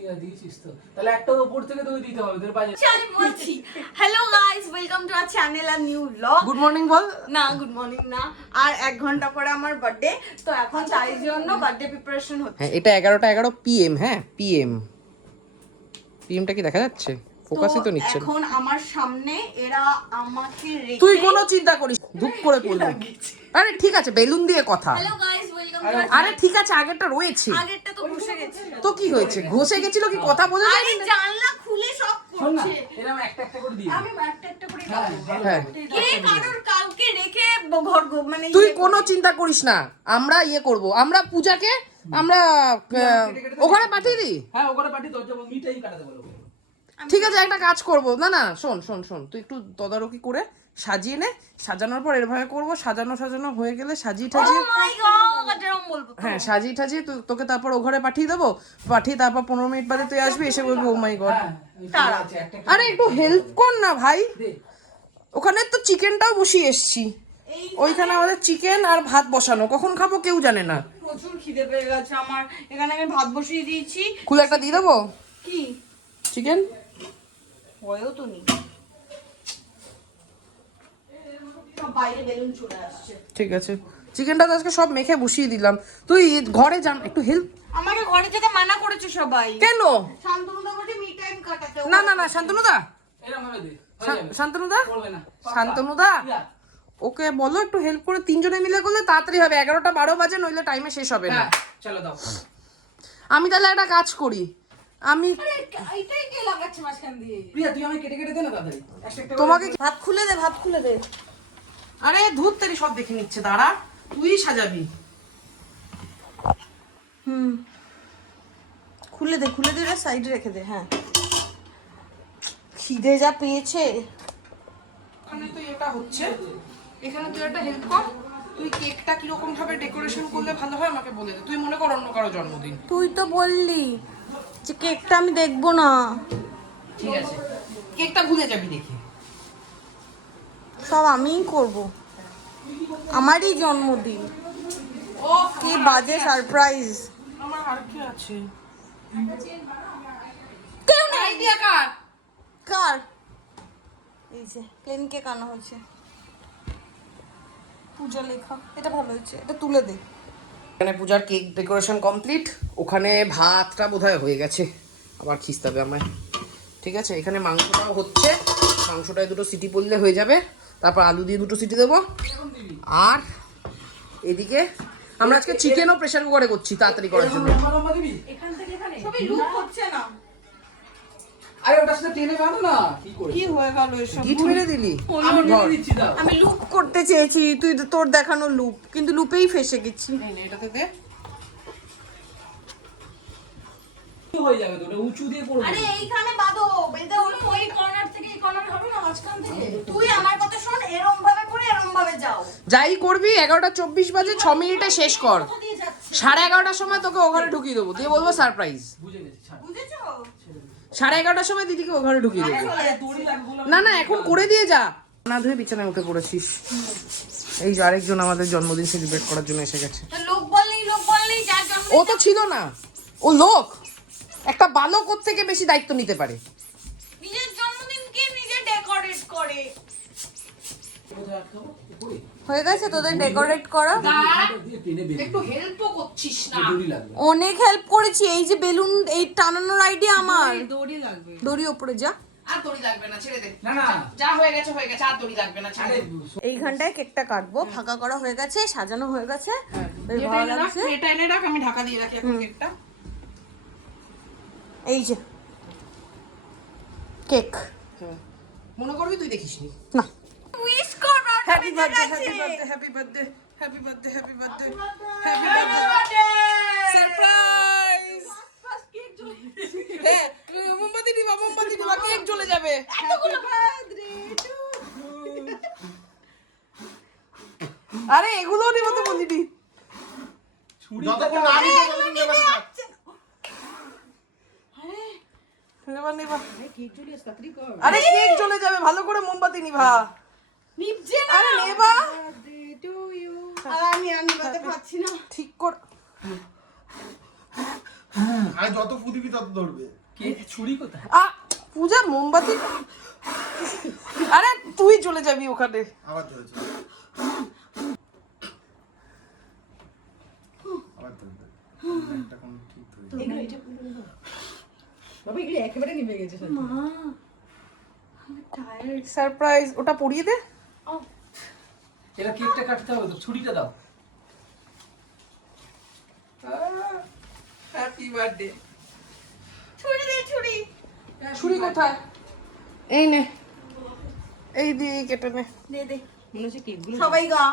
ঠিক আছে দিয়েছিস তো, তাহলে একটা উপর থেকে তোকে দিতে হবে, তোর বাজে। আমি বলছি hello guys, welcome to our channel আর নিউ ব্লগ। গুড মর্নিং বল না, গুড মর্নিং না, আর 1 ঘন্টা পরে আমার বার্থডে, তো এখন তাই জন্য বার্থডে প্রিপারেশন হচ্ছে। হ্যাঁ, এটা 11টা 11 PM। হ্যাঁ, পিএমটা কি দেখা যাচ্ছে? ফোকাসই তো নিচ্ছে না। এখন আমার সামনে এরা আমাকে রেখে তুই কোনো চিন্তা করিস, ধুপ করে পড়লি। আরে ঠিক আছে, বেলুন দিয়ে কথা। হ্যালো গাইস, ওয়েলকাম টু আরে ঠিক আছে, আগেরটা রয়েছে। আগেরটা তো বসে গেছে। তো কি হয়েছে? ঘষে গেছিল কি কথা বোঝা যায় আরে না? জানলা খুলে সব শোন না, করছে। এরকম একটা একটা করে দিয়ে আমি একটা একটা করে হ্যাঁ, দাও। ভালো হ্যাঁ। কে কারোর কাউকে রেখে ঘর মানে তুই ইয়ে কোনো করে। চিন্তা করিস না, আমরা করব। আমরা পূজাকে আমরা ওখানে পাঠিয়ে দিই। হ্যাঁ, ওখানে পাঠিয়ে দরজা বন্ধ, মিঠাই কাটাতে বলো। ঠিক আছে, একটা কাজ করব। না না, শোন শোন শোন, তুই একটু তদারকি করে সাজিয়ে নে। সাজানোর পর এভাবে করব, সাজানো হয়ে গেলে সাজিয়ে Oh টাজিয়ে, my God, এরকম বলবো তো। হ্যাঁ সাজিয়ে টাজিয়ে তোকে তারপর ও ঘরে পাঠিয়ে দেবো। পাঠিয়ে তারপর 15 মিনিট বাদে তুই আসবি, এসে বলবি ও মাই গড। হ্যাঁ, ঠিক তারা। আছে, একটা একটা আরে একটু হেল্প কর না ভাই। দে। ওখানে তো চিকেনটাও বসিয়ে এসছি। এই ওইখানে আমাদের চিকেন আর ভাত বসানো, কখন খাবো কেউ জানে না। প্রচুর খিদে পেয়ে গেছে আমার। এখানে আমি ভাত বসিয়ে দিয়েছি। খুলে একটা দিয়ে দেবো কি চিকেন। হয়েও তো নেই, সব বাইরে বেলুন চলে আসছে। ঠিক আছে, চিকেনটা তো আজকে সব মেখে বসিয়ে দিলাম। তুই ঘরে যান, একটু হেল্প। আমাকে ঘরে যেতে মানা করেছে সবাই। কেন? শান্তনুদা বলছে মি টাইম কাটাতে। না না না, শান্তনুদা, এরকম ভাবে দে, হয়ে যাবে। শান্তনুদা, করবে না। শান্তনুদা, ইয়া, ওকে বলো একটু হেল্প করে। 3 জনে মিলে করলে তাড়াতাড়ি হবে। 11টা 12 বাজে, নইলে টাইমে শেষ হবে না। হ্যাঁ, চলো দাও। আমি তাহলে একটা কাজ করি, আমি এইটাই কে লাগাচ্ছে মাঝখান দিয়ে? প্রিয়া, তুই আমাকে কেটে কেটে দে না তাড়াতাড়ি, একটা একটা করে। তোমাকে ভাত খুলে দে, ভাত খুলে দে। আরে ধূর তেরি সব দেখে নিচ্ছে, দাঁড়া তুই সাজাবি। খুলে দে, খুলে দে, সাইডে রেখে দে। হ্যাঁ, খিদে যা পেয়েছে। এখানে তো এটা হচ্ছে, এখানে তুই একটা হেল্প কর। তুই কেকটা কিরকম ভাবে ডেকোরেশন করলে ভালো হয় আমাকে বলে দে। তুই মনে কর অন্য কারো জন্মদিন। তুই তো বললি যে কেকটা আমি দেখবো না। ঠিক আছে, কেকটা ভুলে যাবি দেখি। সব আমিই করব, আমারই জন্মদিন। ও কি বাজে সারপ্রাইজ। আমার আর কি আছে? কেউ নেই। আইডিয়া কার? কার? এই যে প্লেন কেক আনা হয়েছে, পূজা লেখা। এটা ভালো হয়েছে, এটা তুলে দে। এখানে পূজার কেক ডেকোরেশন কমপ্লিট। ওখানে ভাতটা বোধহয় হয়ে গেছে, আবার খিস্তে হবে আমায়। ঠিক আছে, এখানে মাংসটাও হচ্ছে। মাংসটায় 2টো সিটি পড়লে হয়ে যাবে। তারপর আলু দিয়ে 2টো সিটি দেবো। আর এদিকে আমরা আজকে চিকেনও প্রেসার কুকারে করছি তাড়াতাড়ি করার জন্য। লম্বা লম্বা দিবি? সবই লুক হচ্ছে না। আরে ওটার সাথে টেনে বাঁধো না, কি করে? কি হয়ে গেল এসব? গিট মেরে দিলি। আমি ধর। মেরে দিচ্ছি, দাও। আমি লুপ করতে চেয়েছি, তুই তো তোর দেখানো লুপ, কিন্তু লুপেই ফেসে গেছি। নে, নে, এটাতে দে। কি হয়ে যাবে তো, ওটা উঁচু দিয়ে পড়বে। আরে এইখানে বাঁধো, বেঁধে হলো ওই কর্নার থেকে এই কর্নার হবে না, মাঝখান থেকে। তুই আমার কথা শোন, এরম ভাবে করে এরম ভাবে যাও। যাই করবি 11টা 24 বাজে, 6 মিনিটে শেষ কর। কোথা দিয়ে যাচ্ছিস? 11:30টার সময় তোকে ওখানে ঢুকিয়ে দেবো, দিয়ে বলবো সারপ্রাইজ। বুঝে গেছি, ছাড়। বুঝেছো? 11:30টার সময় দিদিকে ওখানে ঢুকিয়ে দেবো। আরে দড়ি লাগবে বলে না না, এখন করে দিয়ে যা। না ধুয়ে বিছানায় উঠে পড়েছিস। এই যে আরেকজন আমাদের জন্মদিন সেলিব্রেট করার জন্য এসে গেছে। তো লোক বললেই যার জন্ম। ও তো ছিল না, ও লোক। একটা বালক ওর থেকে বেশি দায়িত্ব নিতে পারে। নিজের জন্মদিনকে নিজে ডেকোরেট করে। কোথায় আটকাবো? উপরে? হয়ে গেছে তোদের ডেকোরেট করা? দিয়ে টেনে বেরিয়ে একটু হেল্পও করছিস না। দড়ি লাগবে। অনেক হেল্প করেছি। এই যে বেলুন এই টানানোর আইডিয়া আমার। দড়ি লাগবে। দড়ি ওপরে যা। আর দড়ি লাগবে না, ছেড়ে দে। না না, যা হয়ে গেছে হয়ে গেছে, আর দড়ি লাগবে না, ছেড়ে আরে দে। এইখানটায় কেকটা কাটবো, ফাঁকা করা হয়ে গেছে, সাজানো হয়ে গেছে। বেশ এটা ভালো এনে রাখ, লাগছে। এটা এনে রাখ, আমি ঢাকা দিয়ে রাখি এখন কেকটা। এই যে কেক। মনে করবি তুই দেখিসনি। না, উইশ কর। Happy birthday, happy birthday, happy birthday, happy birthday, happy birthday, happy birthday. Surprise! হ্যাঁ, মোমবাতি দিবা, কেক জ্বলে যাবে। আরে এগুলো নিবা তো বলিনি। যতক্ষণ না আমি নেবা নেবা। আরে কেক জ্বলে যাবে, ভালো করে মোমবাতি নিভা। নিভছে না। আরে নেবা, আর আমি নিভাতে পারছি না। ঠিক কর। আর যত ফু দিবি তত ধরবে। কে ছুরি কোথায়? পূজা মোমবাতি, আরে তুই চলে যাবি ওখানে। আবার ধরেছে, আবার ধরবে। একটা কোন ঠিক ধরে। বাবা এগুলো একেবারে নিভে গেছে সব। মা আমি টায়ার্ড। সারপ্রাইজ, ওটা পরিয়ে দে। এবার কেকটা কাটতে হবে তো, ছুরিটা দাও। Happy birthday. ছুরি দে ছুরি। ছুরি কোথায়? এই নে, এই দিয়ে কেটে নে। দে দে মনে হচ্ছে কেকগুলো সবাই গা।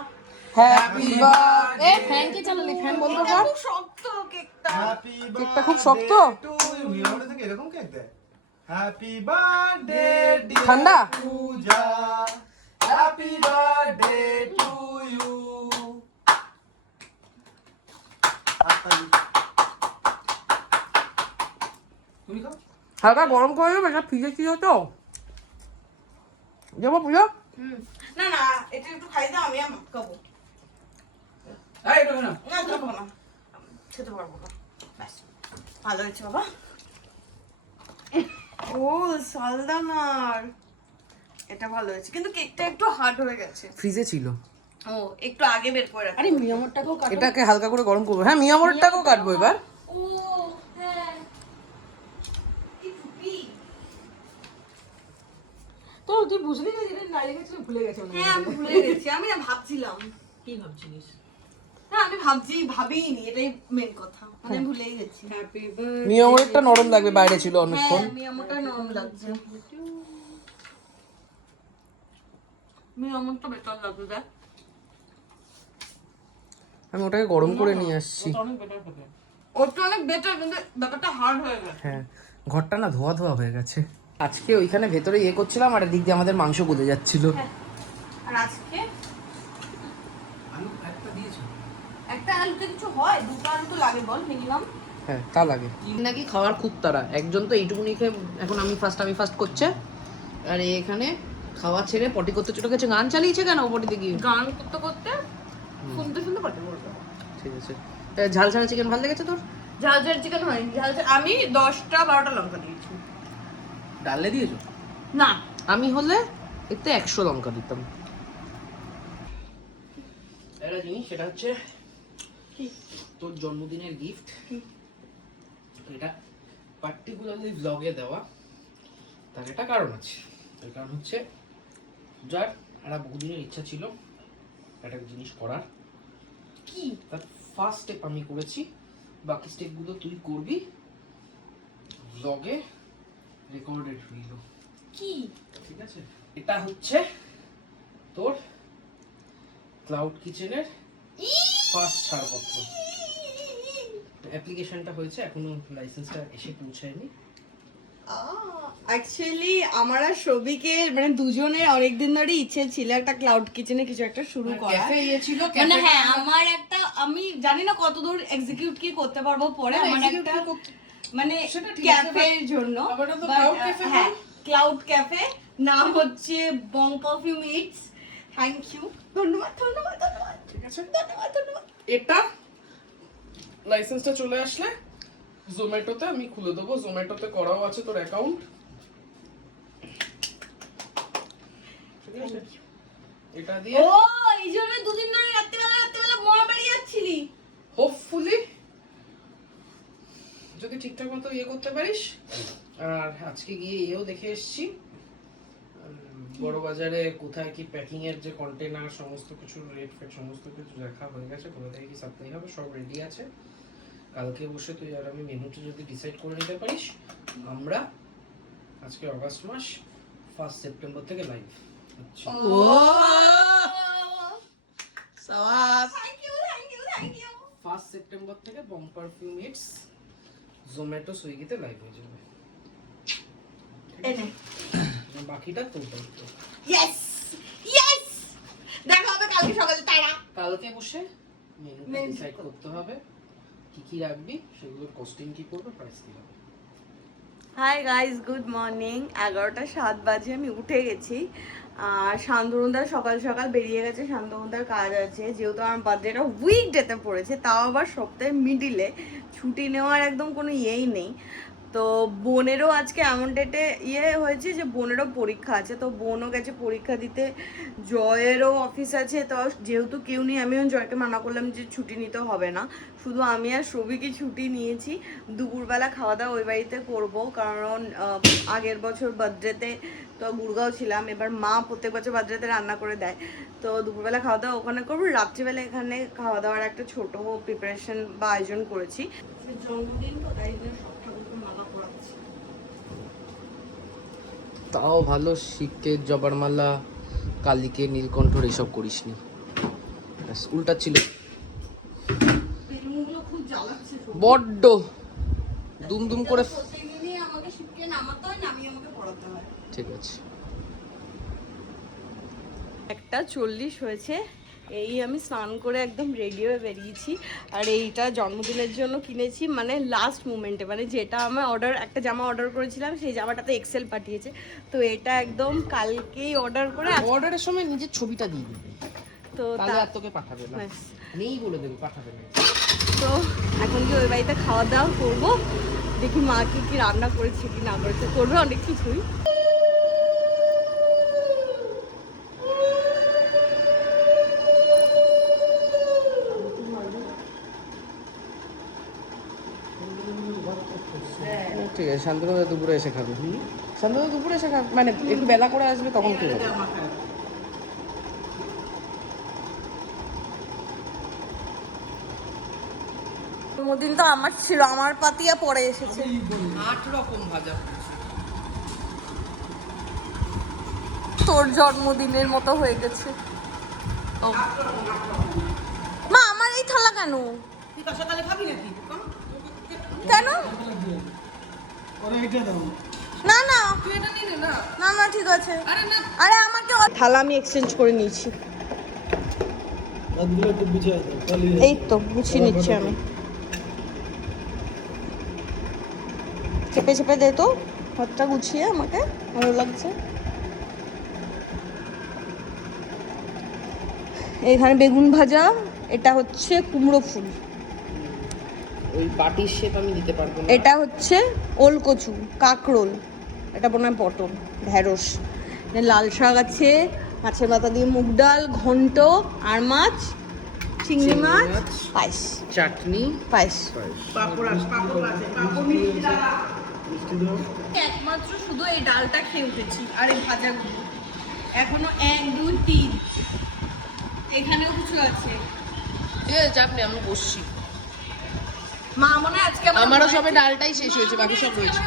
Happy birthday. ফ্যান কে চালালি? ফ্যান বন্ধ এটা কর। খুব শক্ত কেকটা। হ্যাপি কেকটা খুব শক্ত। মিয়ামরে থেকে এরকম কেক দেয়। হ্যাপি বার্থডে ঠান্ডা? পূজা, হ্যাপি বার্থডে টু ইউ। তুমি খাও। হালকা গরম করে দেবে, এটা ফ্রিজে ছিল তো। যাবো পূজা? না না এটা একটু খাই দাও, আমি খাবো। এই এটা না। না খাবো না, খেতে পারবো না। ব্যাস ভালো হয়েছে বাবা। ও সালদানার, এটা ভালো হয়েছে, কিন্তু কেকটা একটু হার্ড হয়ে গেছে। ফ্রিজে ছিল। ও একটু আগে বের করে রাখো। আরে মিয়ামরটাকেও কাটো। এটাকে হালকা করে গরম করবো। হ্যাঁ, মিয়ামরটাকেও কাটবো এবার। ও হ্যাঁ, কি টুপি। তো তুই বুঝলি না যেটা নাই গেছিল, ভুলে গেছে মনে হয়। হ্যাঁ আমি ভুলে গেছি, আমি না ভাবছিলাম। কি ভাবছিলিস? না আমি ভাবিনি, এটাই মেন কথা, মানে আমি ভুলেই গেছি। Happy birthday. মিয়ামরটা নরম লাগবে, বাইরে ছিল অনেকক্ষণ। হ্যাঁ মিয়ামরটা নরম লাগছে, মিয়ামরটা বেটার লাগছে দেখ। আমি ওটাকে গরম করে নিয়ে আসছি। ওটা অনেক বেটার হবে। ওটা অনেক বেটার, কিন্তু ব্যাপারটা হার্ড হয়ে গেছে। হ্যাঁ, ঘরটা না ধোয়া ধোয়া হয়ে গেছে। আজকে ওইখানে ভেতরে ইয়ে করছিলাম, আর এদিক দিয়ে আমাদের মাংস গলে যাচ্ছিল। আর আজকে আলু একটা দিয়েছো? একটা আলুতে কিছু হয়, দুটো আলু তো লাগে বল মিনিমাম। হ্যাঁ, তা লাগে। নাকি খাওয়ার খুব তাড়া, একজন তো এইটুকুনি খেয়ে এখন আমি ফার্স্ট করছে, আর এখানে খাওয়া ছেড়ে পটি করতে চলে গেছে। গান চালিয়েছে কেন পটিতে গিয়ে? গান করতে করতে শুনতে শুনতে পারতে বলবো। ঠিক আছে। ঝাল ছাড়া চিকেন ভালো লেগেছে তোর? ঝাল ঝাল চিকেন হয়নি, আমি 10টা 12টা লঙ্কা দিয়েছি। ডালে দিয়েছো? না আমি হলে এতে 100 লঙ্কা দিতাম। একটা জিনিস, সেটা হচ্ছে তোর জন্মদিনের গিফট। এটা পার্টিকুলারলি ব্লগে দেওয়া, তার একটা কারণ আছে। তার কারণ হচ্ছে যার একটা বহুদিনের ইচ্ছা ছিল একটা জিনিস করার। কি তার ফার্স্ট স্টেপ আমি করেছি, বাকি স্টেপগুলো তুই করবি ব্লগে রেকর্ডেড রইল। কি ঠিক আছে? এটা হচ্ছে তোর ক্লাউড কিচেনের ফার্স্ট ছাড়পত্র। অ্যাপ্লিকেশনটা হয়েছে, এখনো লাইসেন্সটা এসে পৌঁছায়নি। অ্যাকচুয়ালি আমার আর সবিকের মানে দুজনের অনেকদিন ধরে ইচ্ছে ছিল একটা ক্লাউড কিচেনে কিছু একটা শুরু করা। ক্যাফে ইয়ে ছিল, মানে হ্যাঁ আমার একটা, আমি জানি না কতদূর এক্সিকিউট কি করতে পারবো পরে, আমার একটা মানে ক্যাফের জন্য। হ্যাঁ ক্লাউড ক্যাফে, নাম হচ্ছে বং পারফিউম ইটস। থ্যাংক ইউ, ধন্যবাদ ধন্যবাদ ধন্যবাদ। ঠিক আছে, ধন্যবাদ ধন্যবাদ। এটা লাইসেন্সটা চলে আসলে জোম্যাটোতে আমি খুলে দেবো। জোম্যাটোতে করাও আছে তোর অ্যাকাউন্ট। ঠিক আছে, এটা দিয়ে ও এই জন্য দুদিন ধরে রাত্রিবেলা মরা বাড়ি যাচ্ছিলি। হোপফুলি যদি ঠিকঠাক মতো ইয়ে করতে পারিস। আর আজকে গিয়ে এও দেখে এসেছি বড় বাজারে কোথায় কি প্যাকিং এর যে কন্টেনার সমস্ত কিছু রেট ফেট সমস্ত কিছু লেখা হয়ে গেছে, কোথা থেকে কি সাপ্লাই হবে সব রেডি আছে। কালকে বসে তুই আর আমি মেনুটা যদি ডিসাইড করে নিতে পারিস, আমরা আজকে অগাস্ট মাস 1 সেপ্টেম্বর থেকে লাইভ হচ্ছে। সাবাস। Thank you thank you thank you. 1 September থেকে বং পারফিউম ইটস জোম্যাটো সুইগিতে লাইভ হয়ে যাবে। এনে বাকিটা তোর দায়িত্ব। ইয়েস ইয়েস, দেখা হবে কালকে সকালে তারা। কালকে বসে মেনুটা ডিসাইড করতে হবে কি কি রাখবি, সেগুলোর কস্টিং কি করবে, প্রাইস কি হবে। Hi guys, good morning. 11টা 7 বাজে আমি উঠে গেছি। আর শান্তনুদার সকাল সকাল বেরিয়ে গেছে, শান্তনুদার কাজ আছে, যেহেতু আমার বার্থডেটা উইকডেতে পড়েছে, তাও আবার সপ্তাহে মিডিলে, ছুটি নেওয়ার একদম কোনো ইয়েই নেই। তো বোনেরও আজকে এমন ডেটে হয়েছে যে বোনেরও পরীক্ষা আছে, তো বোনও গেছে পরীক্ষা দিতে, জয়েরও অফিস আছে। তো যেহেতু কেউ নেই, আমিও জয়কে মানা করলাম যে ছুটি নিতে হবে না, শুধু আমি আর সবিকই ছুটি নিয়েছি। দুপুরবেলা খাওয়া দাওয়া ওই বাড়িতে করবো, কারণ আগের বছর বার্থডেতে তো গুড়গাঁও ছিলাম, এবার মা প্রত্যেক বছর বার্থডেতে রান্না করে দেয়, তো দুপুরবেলা খাওয়া দাওয়া ওখানে করবো, রাত্রিবেলা এখানে খাওয়া দাওয়ার একটা ছোট প্রিপারেশন বা আয়োজন করেছি। জন্মদিন তো তাই জন্য সব ঠাকুরকে মালা করাচ্ছি। তাও ভালো, শিবকে জবার মালা, কালীকে নীলকণ্ঠর এসব করিসনি, উল্টা ছিল বেলুনগুলো খুব জ্বালাচ্ছে, বড্ড দুম করে। প্রত্যেকদিনই আমাকে শিবকে নামাতে হয়, নামিয়ে আমাকে পড়াতে হয়। ঠিক আছে, 1:40 হয়েছে, এই আমি স্নান করে একদম রেডি হয়ে বেরিয়েছি। আর এইটা জন্মদিনের জন্য কিনেছি, মানে লাস্ট মোমেন্টে, মানে যেটা আমার একটা জামা অর্ডার করেছিলাম, সেই জামাটাতে এক্সেল পাঠিয়েছে, তো এটা একদম কালকেই অর্ডার করে অর্ডারের সময় নিজের ছবিটা দিয়ে দিবি, তো তাহলে আর তোকে পাঠাবে না, নেই বলে দেবে, পাঠাবে না। তো এখন কি ওই বাড়িতে খাওয়া দাওয়া করবো, দেখি মা কি রান্না করেছে কি না করেছে, করবে অনেক কিছুই। ঠিক আছে, শান্তনু দুপুরে এসে খাবে। শান্তনু দুপুরে এসে খাবে, মানে একটু বেলা করে আসবে, তখন কি হবে? জন্মদিন তো আমার ছিল, আমার পাতিয়া পরে এসেছে। 8 রকম ভাজা, তোর জন্মদিনের মতো হয়ে গেছে। মা আমার এই থালা কেন? সকালে খাবি নাকি? কেন? না না তুই এটা নিয়ে নে না। না না ঠিক আছে। আরে না, আরে আমাকে থালা আমি এক্সচেঞ্জ করে নিয়েছি, এই তো গুছিয়ে নিচ্ছি আমি। চেপে চেপে দে তো হাতটা গুছিয়ে, আমাকে ভালো লাগছে। এখানে বেগুন ভাজা, এটা হচ্ছে কুমড়ো ফুল, ওই বাটির শেপ আমি দিতে পারবো না। এটা হচ্ছে ওলকচু, কাকরোল, এটা মনে হয় পটল, ঢেঁড়স, লাল শাক আছে, মাছের মাথা দিয়ে মুগ ডাল, ঘন্ট, আর মাছ, চিংড়ি মাছ, পায়েস, চাটনি, পায়েস। পাপড় আছে, একমাত্র শুধু এই ডালটা খেয়ে উঠেছি, আর এই ভাজাগুলো এখনো 1 2 3, এখানেও কিছু আছে। ঠিক আছে, চাপ নেই, আমি বসছি। মা মনে আজকে আমারও সবে ডালটাই শেষ হয়েছে, বাকি সব রয়েছে।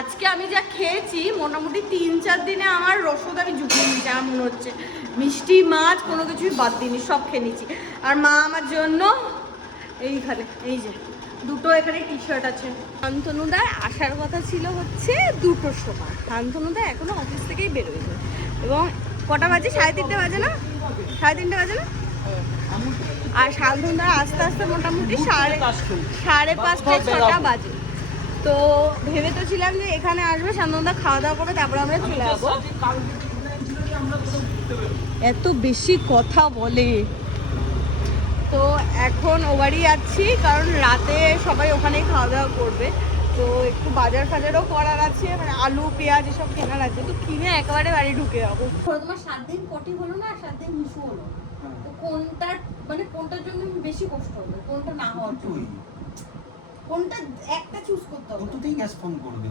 আজকে আমি যা খেয়েছি মোটামুটি 3-4 দিনে আমার রসদ আমি জুগিয়ে নিয়েছি, আমার মনে হচ্ছে মিষ্টি মাছ কোনো কিছুই বাদ দিইনি, সব খেয়ে নিয়েছি। আর মা আমার জন্য এইখানে এই যে দুটো এখানে টি শার্ট আছে। শান্তনুদার আসার কথা ছিল হচ্ছে 2টোর সময়, শান্তনুদা এখনো অফিস থেকেই বেরোয়নি, এবং কটা বাজে? 3:30 বাজে না? 3:30 বাজে না? আর শান্তনুদা আস্তে আস্তে মোটামুটি 5:30-6টা বাজে। তো ভেবে তো ছিলাম যে এখানে আসবে, শান্তনুদা খাওয়া দাওয়া করবে, তারপরে আমরা চলে যাবো। এত বেশি কথা বলে, তো এখন ও বাড়ি যাচ্ছি, কারণ রাতে সবাই ওখানেই খাওয়া দাওয়া করবে, তো একটু বাজার ফাজারও করার আছে, মানে আলু পেঁয়াজ এসব কেনার আছে, তো কিনে একেবারে বাড়ি ঢুকে যাবো। তোমার 7 দিন পটি হলো না, 7 দিন মিশু হলো, তো কোনটার জন্য বেশি কষ্ট হবে, কোনটা না হওয়ার জন্য, কোনটা একটা চুজ করতে হবে? দুটোতেই গ্যাস ফোন করবে,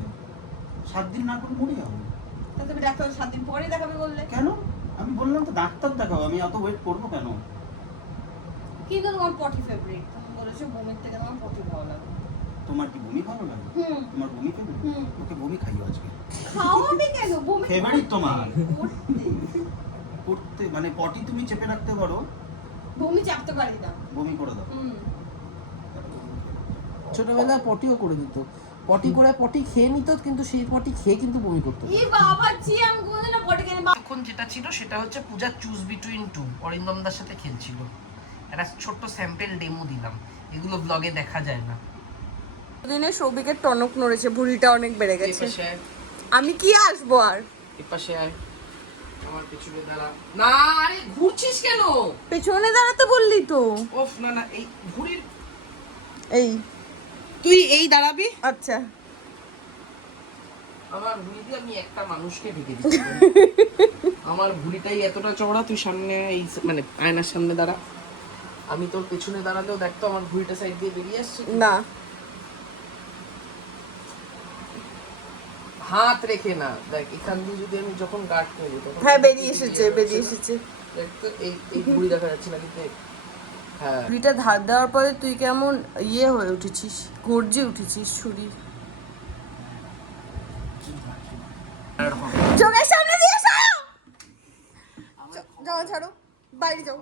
7 দিন না করে মরে যাবো। তুমি ডাক্তার 7 দিন পরে দেখাবে বললে কেন? আমি বললাম তো ডাক্তার দেখাবো, আমি এত ওয়েট করবো কেন? কিন্তু তোমার পটি ফেভারিট, তুমি বলেছো বমির থেকে তোমার পটি ভালো লাগে। তোমার কি বমি ভালো লাগে? তোমার বমি ফেভারিট? ওকে বমি খাইও আজকে। খাওয়াবে কেন? বমি ফেভারিট তোমার করতে, মানে পটি তুমি চেপে রাখতে পারো, বমি চাপতে পারি না, বমি করে দাও। ছোটবেলায় পটিও করে দিত, পটি করে পটি খেয়ে নিত, কিন্তু সেই পটি খেয়ে কিন্তু বমি করতো। এই বাবা জি, আমি কোনদিন না পটি খেয়ে এখন যেটা ছিল সেটা হচ্ছে পূজা চুজ বিটুইন 2, অরিন্দমদার সাথে খেলছিল, একটা ছোট্ট স্যাম্পল ডেমো দিলাম, এগুলো ব্লগে দেখা যায় না। দিনে সৌভিকের টনক নড়েছে, ভুঁড়িটা অনেক বেড়ে গেছে। আমি কি আসবো আর? এপাশে আয়, আমার পেছনে দাঁড়া। না আরে ঘুরছিস কেন? পেছনে দাঁড়াতে বললি তো। ওফ না না, এই ঘুড়ির এই তুই এই দাঁড়াবি। আচ্ছা আমার ভুড়ি দিয়ে আমি একটা মানুষকে ঢেকে দিচ্ছি। আমার ভুড়িটাই এতটা চওড়া, তুই সামনে এই মানে আয়নার সামনে দাঁড়া। আমি তোর পেছনে দাঁড়ালেও দেখতো আমার ভুড়িটা সাইড দিয়ে বেরিয়ে আসছে। না হাত রেখে না, দেখ এখান দিয়ে যদি আমি যখন গার্ড করবো তখন হ্যাঁ বেরিয়ে এসেছে বেরিয়ে এসেছে। দেখ তো এই এই ভুড়ি দেখা যাচ্ছে না কিন্তু হ্যাঁ ছুরিটা ধার দেওয়ার পরে তুই কেমন ইয়ে হয়ে উঠেছিস, গর্জে উঠেছিস ছুরি। চোখের সামনে দিয়ে সরো। যাও ছাড়ো, বাইরে যাও।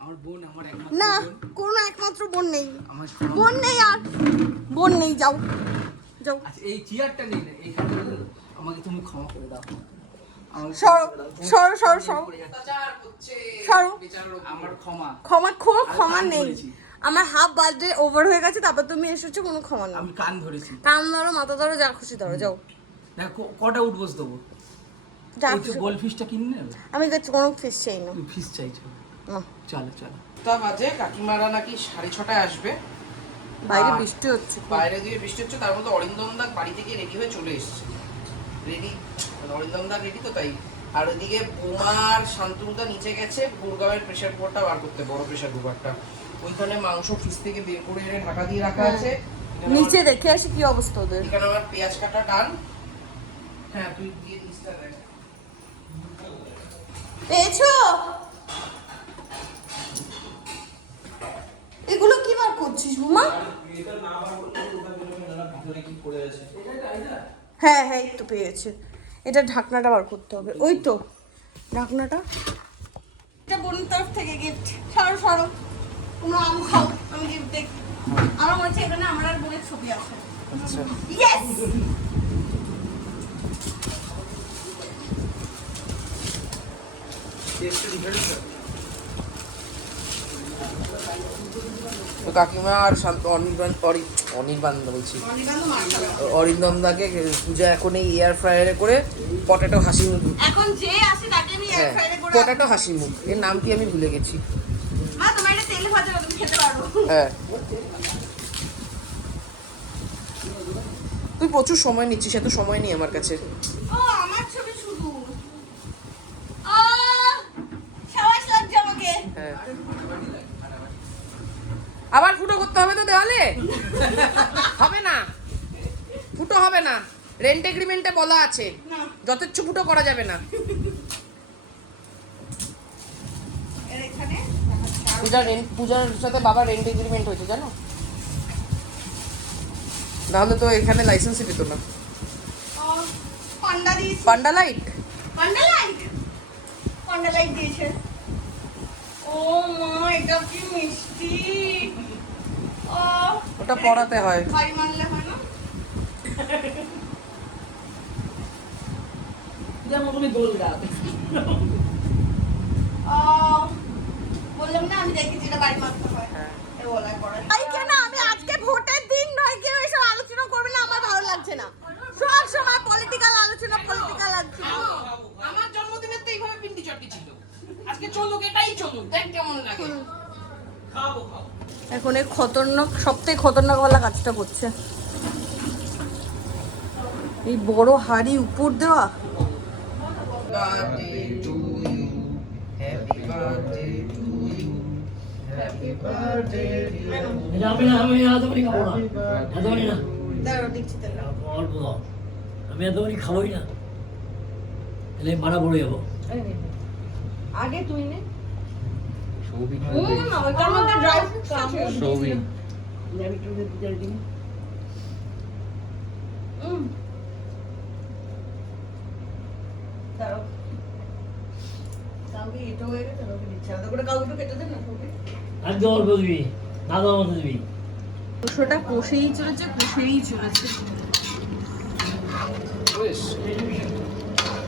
আমার বোন, আমার না কোনো একমাত্র বোন নেই, আমার বোন নেই আর বোন নেই, যাও যাও। আচ্ছা এই চেয়ারটা নেই না, এইখানে আমাকে তুমি ক্ষমা করে দাও। সরো সরো সরো সরো সরো। আমার ক্ষমা, ক্ষমা কোনো আমি ক্ষমা কান নেই। ধরেছি। আমার হাফ বার্থডে ওভার হয়ে গেছে, তারপর তুমি এসেছো, কোনো ক্ষমা নেই। আমি কান ধরেছি। কান ধরো, মাথা ধরো, যা খুশি ধরো, যাও দেখো কটা উঠবস দেবো। যা ওই খুশি। গোল ফিশটা কিনে নেবে, আমি কাছে কোনো ফিস চাই না। তুমি ফিশ চাইছো। না। চলো চলো। তা বাজে কাকিমারা নাকি 6:30টায় আসবে। বাইরে আর বৃষ্টি হচ্ছে খুব। বাইরে দিয়ে বৃষ্টি হচ্ছে, তার মধ্যে অরিন্দম দা বাড়ি থেকে রেডি হয়ে চলে এসেছে। রেডি অরিন্দম দা রেডি তো তাই। আর ওইদিকে বোমার শান্তনুদা নিচে গেছে গুরগাঁওয়ের প্রেসার কুকারটা বার করতে, বড় প্রেসার কুকারটা। ওইখানে মাংস ফ্রিজ থেকে বের করে এনে ঢাকা দিয়ে রাখা আছে। এখানে নিচে দেখে আসি কি অবস্থা ওদের। এখানে আমার পেঁয়াজ কাটা ডান। হ্যাঁ তুই দিয়ে দিস তা দেখ। পেয়েছো? এগুলো কি বার করছিস বুমা? হ্যাঁ হ্যাঁ একটু পেয়েছে। এটা ঢাকনাটা বার করতে হবে, ওই তো ঢাকনাটা। এটা বোনের তরফ থেকে গিফট। সরো সরো, তোমরা আম খাও, আমি গিফট দেখি। আমার মনে হচ্ছে এখানে আমার আর বোনের ছবি আছে। আচ্ছা ইয়েস। তো কাকিমা আর অনির্বাণ বলছি, অরিন্দম দাকে পূজা এখন এই এয়ার ফ্রায়ারে করে পটেটো হাসি মুখ। এখন যে আসে তাকে আমি হ্যাঁ এক ফ্রাইডে করে। পটেটো হাসি মুখ, এর নাম কি আমি ভুলে গেছি। মা তোমার এটা তেলে ভাজা তুমি খেতে পারো। হ্যাঁ তুই প্রচুর সময় নিচ্ছিস, এত সময় নেই আমার কাছে। ও আমার ছবি শুধু। সাবাস লাগছে আমাকে। হ্যাঁ আবার ফুটো করতে হবে তো দেওয়ালে? হবে না, ফুটো হবে না, রেন্ট এগ্রিমেন্টে বলা আছে না। যথেচ্ছ ফুটো করা যাবে না। এর এখানে পূজার সাথে বাবা রেন্ট এগ্রিমেন্ট হয়েছে জানো, নাহলে তো এখানে লাইসেন্সই পেতো না। পান্ডা দিয়েছে। পান্ডা লাইট, পান্ডা লাইট, পান্ডা লাইট দিয়েছে। ও মা এটা কি মিষ্টি। ওটা পড়াতে হয়। বাড়ি মানলে হয় না? বললাম না আমি দেখি যেটা বাড়ি মারতে হয়। এ বলাই পড়ায়। তাই কেন আমি আজকে ভোটের দিন নয়, কেউ এসব আলোচনা করবে না, আমার ভালো লাগছে না। সব সময় পলিটিক্যাল আলোচনা, পলিটিক্যাল আলোচনা। আমার জন্মদিনের তো এইভাবে পিন্ডি চটকি ছিল, আজকে চলুক, এটাই চলুক, দেখ কেমন লাগে। এখন এই খতরনাক, সবথেকে খতরনাক ওয়ালা কাজটা করছে। এই বড় হাড়ি উপর দেওয়া। Birthday to you, happy birthday to you, happy birthday dear. আমি এতবারই খাবো না, এতবারই না, দাঁড়াও দেখছি তাহলে। অল্প দাও, আমি এতবারই খাবোই না, তাহলে মারা পড়ে যাবো। আগে তুই নে। ওটার মধ্যে ড্রাই ফ্রুটস আছে। দাঁড়াও। কাউকে এটা হয়ে গেছে, কাউকে দিচ্ছে না। ওটা কাউকে একটু কেটে দেন না কাউকে। একদম অল্প দিবি, না দেওয়ার মতো দিবি। মাংসটা কষেই চলেছে, কষেই চলেছে।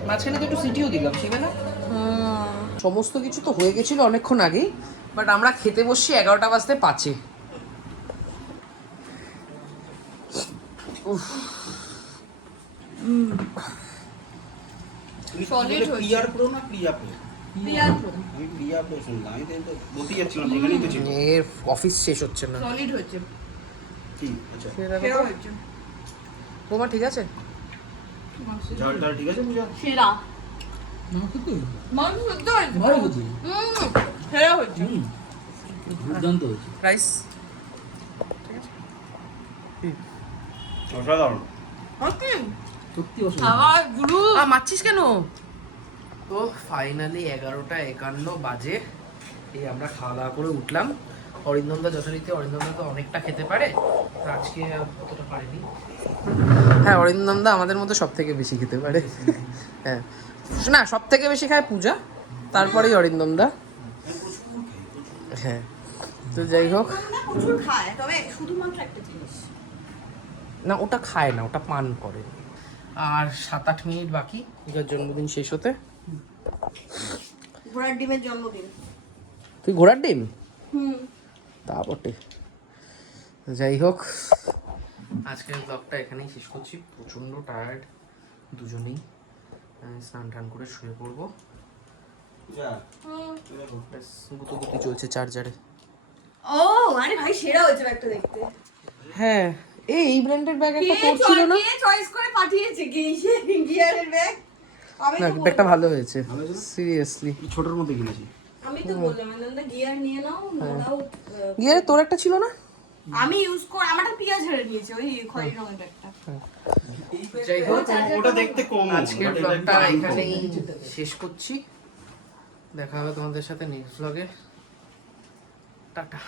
মাঝখানে তো একটু সিটিও দিলাম, ঠিক না? সমস্ত কিছু তো হয়ে গেছিল অনেকক্ষণ আগেই, বাট আমরা খেতে বসছি 11টা বাজতে 5-এ। তুমি Solid হয়েছে। ক্লিয়ার প্রো না ক্লিয়ার প্রো? ক্লিয়ার আমি ক্লিয়ার প্রো শুনলাম, আমি তো বলতেই যাচ্ছিলাম এখানেই তো ছিল। এর অফিস শেষ হচ্ছে না। সলিড হয়েছে কি আচ্ছা, সেরা হয়েছে তোমার ঠিক আছে? ঝাল ঝাল ঠিক আছে পূজা? সেরা মাংস তো মাংস সত্যি হয়েছে ভালো হয়েছে। সেরা হয়েছে দুর্দান্ত হয়েছে। রাইস অসাধারণ। সত্যি সত্যি অসাধারণ। খাবার গুরু মারছিস কেন? তো ফাইনালি 11:51 বাজে, এই আমরা খাওয়া দাওয়া করে উঠলাম। অরিন্দমদা যথারীতি, অরিন্দমদা তো অনেকটা খেতে পারে, তো আজকে অতটা পারেনি। হ্যাঁ, অরিন্দমদা আমাদের মধ্যে সব থেকে বেশি খেতে পারে। হ্যাঁ না, সব থেকে বেশি খায় পূজা, তারপরেই অরিন্দমদা। হ্যাঁ, তো যাই হোক, প্রচুর খায় তবে শুধুমাত্র একটা জিনিস না ওটা খায় না, ওটা পান করে। আর 7-8 মিনিট বাকি পূজার জন্মদিন শেষ হতে। ঘোড়ার ডিমের জন্মদিন তুই ঘোড়ার ডিম? হুম তা বটে। যাই হোক, আজকের ব্লগটা এখানেই শেষ করছি। প্রচণ্ড টায়ার্ড দুজনেই, স্নান টান করে শুয়ে পড়বো। পূজা ব্যাস গুতোগুতি চলছে চার্জারে। ও আরে ভাই সেরা হয়েছে ব্যাগটা দেখতে হ্যাঁ, এই ব্র্যান্ডের ব্যাগ একটা পড়ছিল না? কে চয়েস করে পাঠিয়েছে গিয়ারের ব্যাগ আমি না, তো ব্যাগটা ভালো হয়েছে ভালো হয়েছে না? সিরিয়াসলি। এই ছোটর মধ্যে কিনেছি। আমি তো বললাম না গিয়ার নিয়ে নাও নাও গিয়ে তোর একটা ছিল না? আমি ইউজ করে আমারটা পিয়া ঝেড়ে নিয়েছে ওই খয়েরি রঙের ব্যাগটা যাই হোক, ওটা দেখতে কম, আজকের ব্লগটা এখানেই শেষ করছি। দেখা হবে তোমাদের সাথে নেক্সট ব্লগে। টাটা।